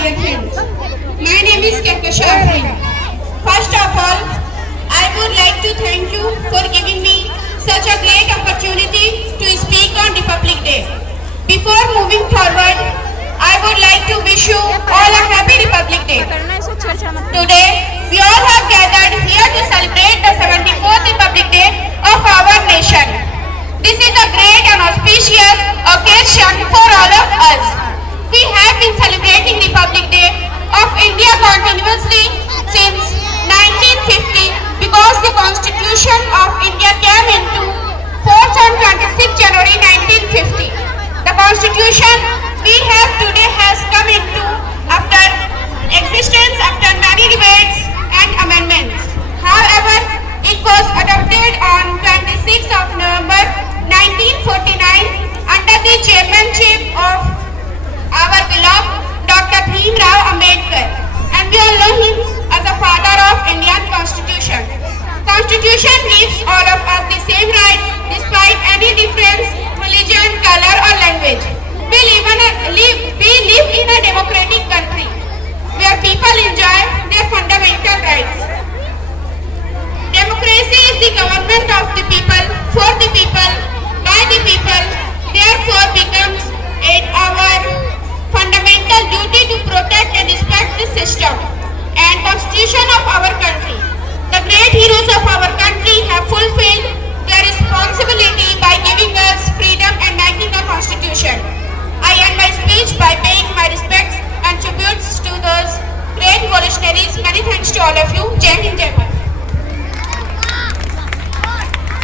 dear friends. My name is Kehkasha Afrin. First of all, I would like to thank you for giving me such a great opportunity to speak on Republic Day. Before moving forward, I would like to wish